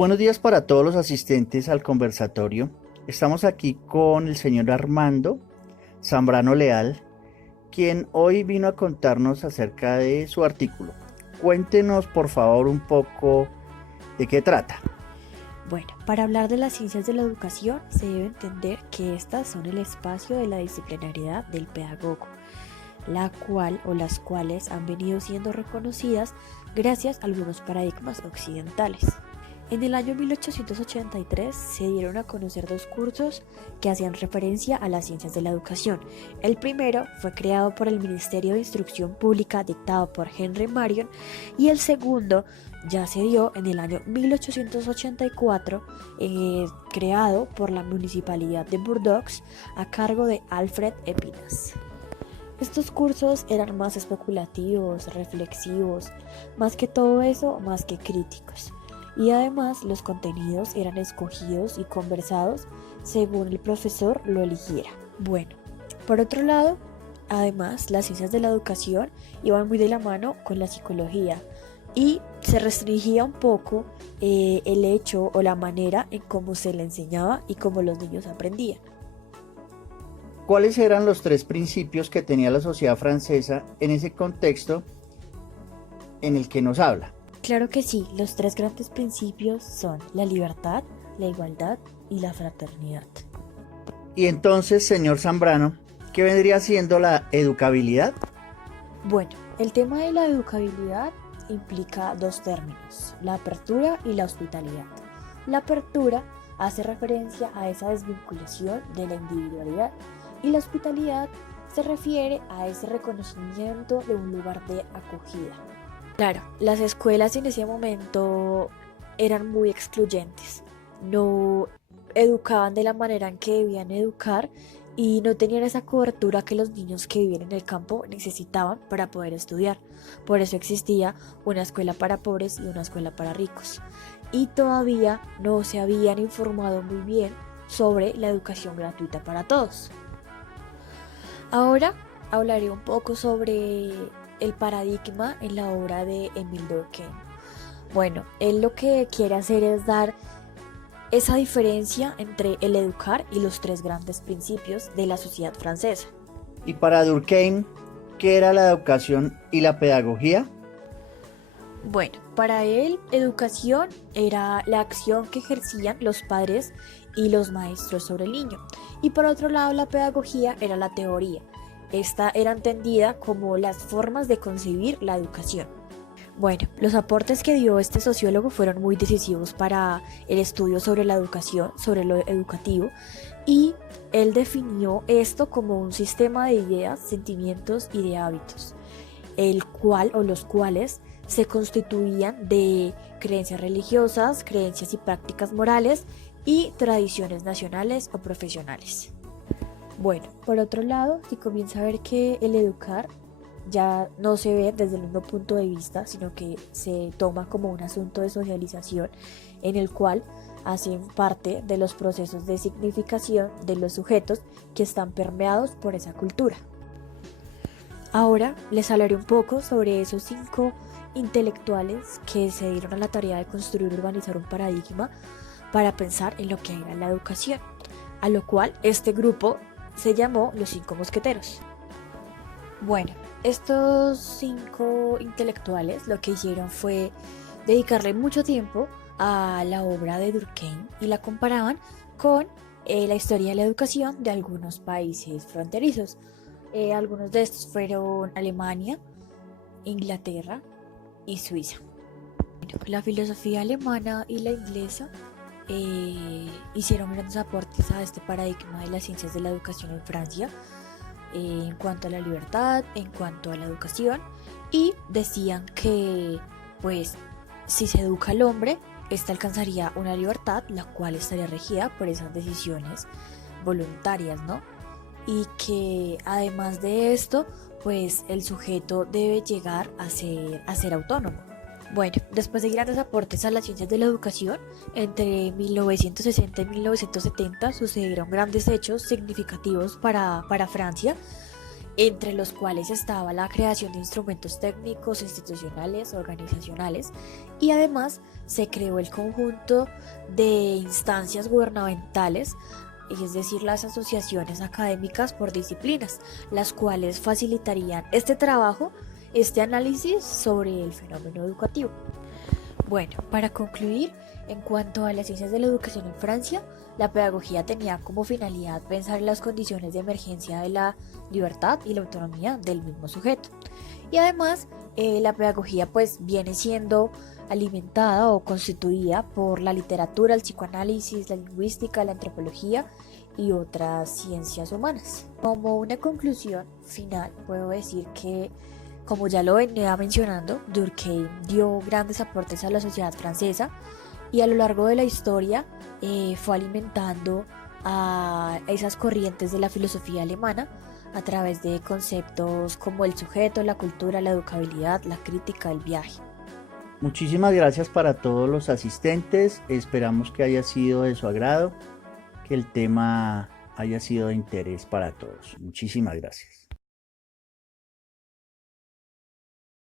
Buenos días para todos los asistentes al conversatorio. Estamos aquí con el señor Armando Zambrano Leal, quien hoy vino a contarnos acerca de su artículo. Cuéntenos por favor un poco de qué trata. Bueno, para hablar de las ciencias de la educación se debe entender que estas son el espacio de la disciplinariedad del pedagogo, la cual o las cuales han venido siendo reconocidas gracias a algunos paradigmas occidentales. En el año 1883 se dieron a conocer dos cursos que hacían referencia a las ciencias de la educación. El primero fue creado por el Ministerio de Instrucción Pública dictado por Henry Marion y el segundo ya se dio en el año 1884 creado por la Municipalidad de Bordeaux a cargo de Alfred Epinas. Estos cursos eran más especulativos, reflexivos, más que todo eso, más que críticos. Y además los contenidos eran escogidos y conversados según el profesor lo eligiera. Bueno, por otro lado, además las ciencias de la educación iban muy de la mano con la psicología y se restringía un poco el hecho o la manera en cómo se le enseñaba y cómo los niños aprendían. ¿Cuáles eran los tres principios que tenía la sociedad francesa en ese contexto en el que nos habla? Claro que sí, los tres grandes principios son la libertad, la igualdad y la fraternidad. Y entonces, señor Zambrano, ¿qué vendría siendo la educabilidad? Bueno, el tema de la educabilidad implica dos términos, la apertura y la hospitalidad. La apertura hace referencia a esa desvinculación de la individualidad y la hospitalidad se refiere a ese reconocimiento de un lugar de acogida. Claro, las escuelas en ese momento eran muy excluyentes, no educaban de la manera en que debían educar y no tenían esa cobertura que los niños que vivían en el campo necesitaban para poder estudiar. Por eso existía una escuela para pobres y una escuela para ricos. Y todavía no se habían informado muy bien sobre la educación gratuita para todos. Ahora hablaré un poco sobre el paradigma en la obra de Émile Durkheim. Bueno, él lo que quiere hacer es dar esa diferencia entre el educar y los tres grandes principios de la sociedad francesa. Y para Durkheim, ¿qué era la educación y la pedagogía? Bueno, para él, educación era la acción que ejercían los padres y los maestros sobre el niño. Y por otro lado, la pedagogía era la teoría. Esta era entendida como las formas de concebir la educación. Bueno, los aportes que dio este sociólogo fueron muy decisivos para el estudio sobre la educación, sobre lo educativo, y él definió esto como un sistema de ideas, sentimientos y de hábitos, el cual o los cuales se constituían de creencias religiosas, creencias y prácticas morales y tradiciones nacionales o profesionales. Bueno, por otro lado, se comienza a ver que el educar ya no se ve desde el mismo punto de vista, sino que se toma como un asunto de socialización en el cual hacen parte de los procesos de significación de los sujetos que están permeados por esa cultura. Ahora les hablaré un poco sobre esos 5 intelectuales que se dieron a la tarea de construir y urbanizar un paradigma para pensar en lo que era la educación, a lo cual este grupo se llamó los 5 mosqueteros. Bueno, estos 5 intelectuales lo que hicieron fue dedicarle mucho tiempo a la obra de Durkheim y la comparaban con la historia de la educación de algunos países fronterizos. Algunos de estos fueron Alemania, Inglaterra y Suiza. Bueno, la filosofía alemana y la inglesa hicieron grandes aportes a este paradigma de las ciencias de la educación en Francia en cuanto a la libertad, en cuanto a la educación, y decían que pues si se educa al hombre, éste alcanzaría una libertad la cual estaría regida por esas decisiones voluntarias, ¿no? Y que además de esto, pues el sujeto debe llegar a ser autónomo. Bueno, después de grandes aportes a las ciencias de la educación, entre 1960 y 1970 sucedieron grandes hechos significativos para Francia, entre los cuales estaba la creación de instrumentos técnicos, institucionales, organizacionales, y además se creó el conjunto de instancias gubernamentales, es decir, las asociaciones académicas por disciplinas, las cuales facilitarían este trabajo, este análisis sobre el fenómeno educativo. Bueno, para concluir, en cuanto a las ciencias de la educación en Francia, la pedagogía tenía como finalidad pensar en las condiciones de emergencia de la libertad y la autonomía del mismo sujeto. Y además, la pedagogía pues viene siendo alimentada o constituida por la literatura, el psicoanálisis, la lingüística, la antropología y otras ciencias humanas. Como una conclusión final, puedo decir que, como ya lo venía mencionando, Durkheim dio grandes aportes a la sociedad francesa y a lo largo de la historia fue alimentando a esas corrientes de la filosofía alemana a través de conceptos como el sujeto, la cultura, la educabilidad, la crítica, el viaje. Muchísimas gracias para todos los asistentes. Esperamos que haya sido de su agrado, que el tema haya sido de interés para todos. Muchísimas gracias.